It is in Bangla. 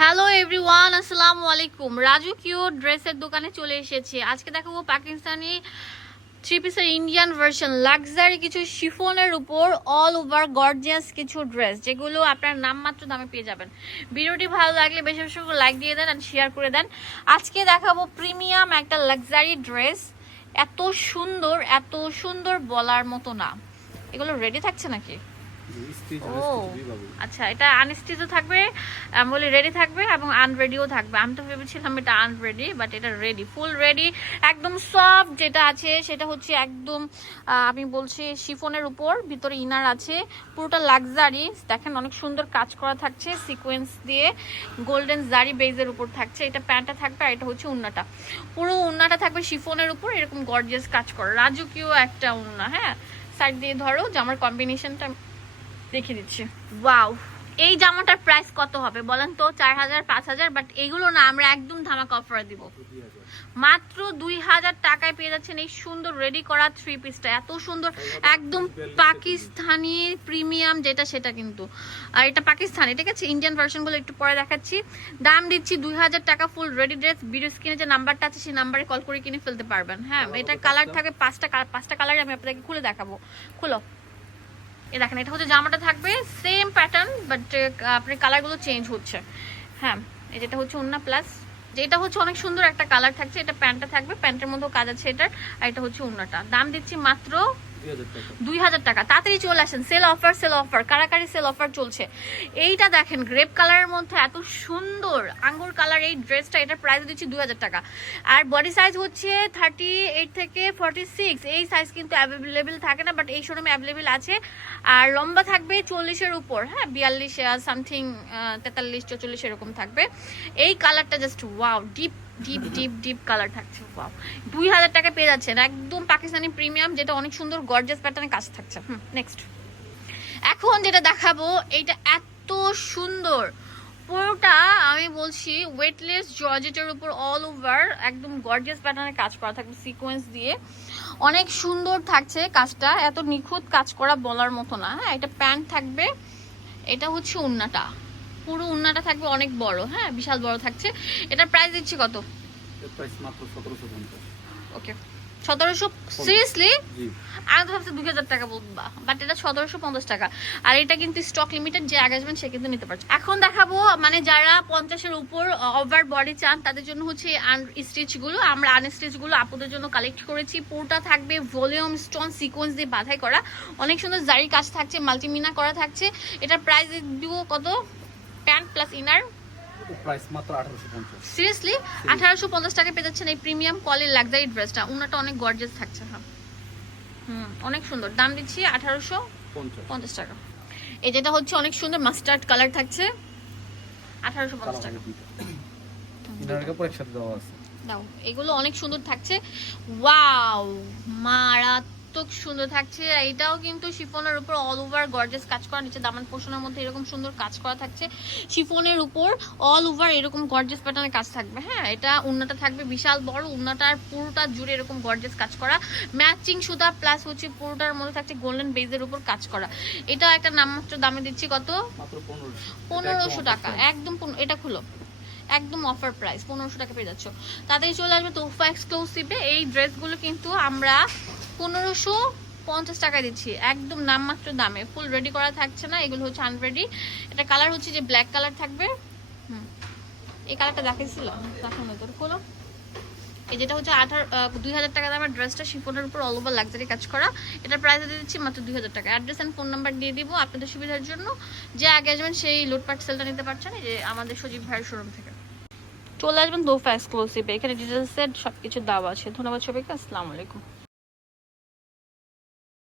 হ্যালো এভরিওয়ান আসসালামু আলাইকুম রাজু কিউ ড্রেসের দোকানে চলে এসেছে। আজকে দেখাবো পাকিস্তানি থ্রি পিসের ইন্ডিয়ান ভার্সন লাক্সারি কিছু শিফনের উপর অল ওভার গর্জিয়াস কিছু ড্রেস যেগুলো আপনার নামমাত্র দামে পেয়ে যাবেন। ভিডিওটি ভালো লাগলে বেশি বেশি লাইক দিয়ে দেন আর শেয়ার করে দেন। আজকে দেখাবো প্রিমিয়াম একটা লাক্সারি ড্রেস এত সুন্দর এত সুন্দর বলার মতো না। এগুলো রেডি থাকছে নাকি? ও আচ্ছা এটা আনস্টিচও থাকবে আমি বলি রেডি থাকবে এবং আনরেডিও থাকবে। আমি তো ভেবেছিলাম এটা আনরেডি বাট এটা রেডি ফুল রেডি একদম সফট যেটা আছে সেটা হচ্ছে একদম আমি বলছি শিফনের উপর ভিতরে ইনার আছে পুরোটা লাক্সারি দেখেন অনেক সুন্দর কাজ করা থাকছে সিকোয়েন্স দিয়ে গোল্ডেন জারি বেজের উপর থাকছে। এটা প্যান্টটা থাকবে আর এটা হচ্ছে উন্নাটা। পুরো উন্নাটা থাকবে শিফনের উপর এরকম গর্জিয়াস কাজ করা। রাজকীয় একটা উন্না হ্যাঁ? সাইড দিয়ে ধরো জামার কম্বিনেশনটা দেখিয়ে দিচ্ছি। ওয়াও এই জামাটার প্রাইস কত হবে বলেন তো? চার হাজার পাঁচ হাজার বাট এগুলো না আমরা একদম ধামাকা অফার দিব। মাত্র দুই হাজার টাকায় পেয়ে যাচ্ছেন এই সুন্দর রেডি করা থ্রি পিসটা এত সুন্দর একদম পাকিস্তানি প্রিমিয়াম যেটা সেটা কিন্তু। আর এটা পাকিস্তানি ঠিক আছে? ইন্ডিয়ান ভার্সনগুলো একটু পরে দেখাচ্ছি। দাম দিচ্ছি দুই হাজার টাকা ফুল রেডি ড্রেস ভিডিও স্ক্রিনে যে নাম্বারটা আছে সেই নাম্বারে কল করে কিনে ফেলতে পারবেন। হ্যাঁ এটা কালার থাকে পাঁচটা পাঁচটা কালার আমি আপনাদেরকে খুলে দেখাবো। খুলো। এ দেখেন, এটা হচ্ছে জামাটা থাকবে সেম প্যাটার্ন বাট আপনার কালারগুলো চেঞ্জ হচ্ছে। হ্যাঁ এই যেটা হচ্ছে উন্না প্লাস যেটা হচ্ছে অনেক সুন্দর একটা কালার থাকছে, এটা প্যান্টটা থাকবে প্যান্টের মধ্যেও কাজ আছে এটার, আর এটা হচ্ছে অন্যটা দাম দিচ্ছি মাত্র দুই হাজার টাকা। তাড়াতাড়ি চলে আসেন। সেল অফার সেল অফার কারাকারি সেল অফার চলছে। এইটা দেখেন গ্রেপ কালারের মধ্যে এত সুন্দর আঙ্গুর কালার এই ড্রেসটা এটার প্রাইস দিচ্ছি দুই হাজার টাকা। আর বডি সাইজ হচ্ছে থার্টি এইট থেকে ফর্টি সিক্স এই সাইজ কিন্তু অ্যাভেলেবেল থাকে না বাট এই শোরুমে অ্যাভেলেবেল আছে। আর লম্বা থাকবে চল্লিশের উপর। হ্যাঁ বিয়াল্লিশ সামথিং তেতাল্লিশ চল্লিশ এরকম থাকবে। এই কালারটা just wow deep deep deep deep colour থাকছে। ওয়াও দুই হাজার টাকা পেয়ে যাচ্ছেন। একদম পাকিস্তানি প্রিমিয়াম যেটা অনেক সুন্দর গর্জাস প্যাটার্নে কাজ থাকছে। হুম নেক্সট এখন যেটা দেখাবো, এইটা এত সুন্দর। পুরোটা আমি বলছি ওয়েটলেস জর্জেটের উপর অল ওভার একদম গর্জিয়াস প্যাটার্নে কাজ করা থাকবে সিকোয়েন্স দিয়ে। অনেক সুন্দর থাকছে কাজটা, এত নিখুঁত কাজ করা বলার মতো না। হ্যাঁ এটা প্যান্ট থাকবে, এটা হচ্ছে উন্নাটা পুরো উন্নাটা থাকবে অনেক বড় হ্যাঁ? বিশাল বড় থাকছে। এটার প্রাইস দিচ্ছি কত? ওকে সতেরোশো সিরিয়াসলি আমি তো ভাবছি দুই হাজার টাকা বলবা বাট এটা সতেরোশো পঞ্চাশ টাকা। আর এটা কিন্তু স্টক লিমিটেড যে আগে আসবেন সে কিন্তু নিতে পারছে। এখন দেখাবো মানে যারা পঞ্চাশের উপর ওভার বডি চান তাদের জন্য হচ্ছে স্টিচগুলো আমরা আনস্টিচগুলো আপুদের জন্য কালেক্ট করেছি। পুরোটা থাকবে ভলিউম স্টোন সিকোয়েন্স দিয়ে বাধাই করা। অনেক সুন্দর জারি কাজ থাকছে মাল্টিমিনা করা থাকছে। এটার প্রাইস দিব কত? Pant plus inner. প্রাইস মাত্র 1850 সিরিয়াসলি আঠারোশো পঞ্চাশ টাকা পেয়ে যাচ্ছেন এই প্রিমিয়াম কোয়ালিটির লাক্সারি ড্রেসটা উনাটা অনেক গর্জেস থাকছে হ্যাঁ। হুম অনেক সুন্দর। দাম দিচ্ছি আঠারোশো পঞ্চাশ। টাকা। এই যেটা হচ্ছে অনেক সুন্দর মাস্টার্ড কালার থাকছে। আঠারোশো পঞ্চাশ টাকা। একসাথে দাও এগুলো অনেক সুন্দর থাকছে। ওয়াও মারাত্মক সুন্দর থাকছে এটাও কিন্তু শিফনের উপর অল ওভার গর্জেস কাজ করা নিচে দামান পোষণের মধ্যে এরকম সুন্দর কাজ করা থাকছে। শিফনের উপর অল ওভার এরকম গর্জেস প্যাটার্নের কাজ থাকবে হ্যাঁ? এটা উন্নাটা থাকবে বিশাল বড় উন্নাটার পুরোটা জুড়ে এরকম গর্জেস কাজ করা। ম্যাচিং সুতা প্লাস হচ্ছে পুরোটার মধ্যে থাকছে গোল্ডেন বেজের উপর কাজ করা। এটা একটা নামমাত্র দামে দিচ্ছি কত? মাত্র 1500 পনেরোশো টাকা একদম এটা খুলো। একদম অফার প্রাইস পনেরোশো টাকা পেয়ে যাচ্ছ। তাড়াতাড়ি চলে আসবে তোফা এক্সক্লুসিভে এই ড্রেসগুলো কিন্তু আমরা পনেরোশো পঞ্চাশ টাকা দিচ্ছি। একদম নামমাত্র দামে। ফুল রেডি করা থাকছে না, এগুলো হচ্ছে আনরেডি এটা কালার হচ্ছে যে ব্ল্যাক কালার থাকবে। হুম। এই কালারটা দেখাইছিল? দেখানো তোর খোলো। এই যেটা হচ্ছে আঠারো দুই হাজার টাকা দামের ড্রেসটা শিফনের উপর অল ওভার লাক্সারি কাজ করা। এটার প্রাইস দিয়ে দিচ্ছি মাত্র দুই হাজার টাকা। অ্যাড্রেস অ্যান্ড ফোন নাম্বার দিয়ে দিব আপনাদের সুবিধার জন্য। যে আগে আসবেন সেই লুটপাট সেলটা নিতে পারছেন যে আমাদের সজীব ভাইয়ের শোরুম থেকে। চলে আসবেন দোফা এক্সক্লুসিভে এখানে ডিটেলসের সব কিছু দেওয়া আছে। ধন্যবাদ সবাইকে। আসসালামু আলাইকুম।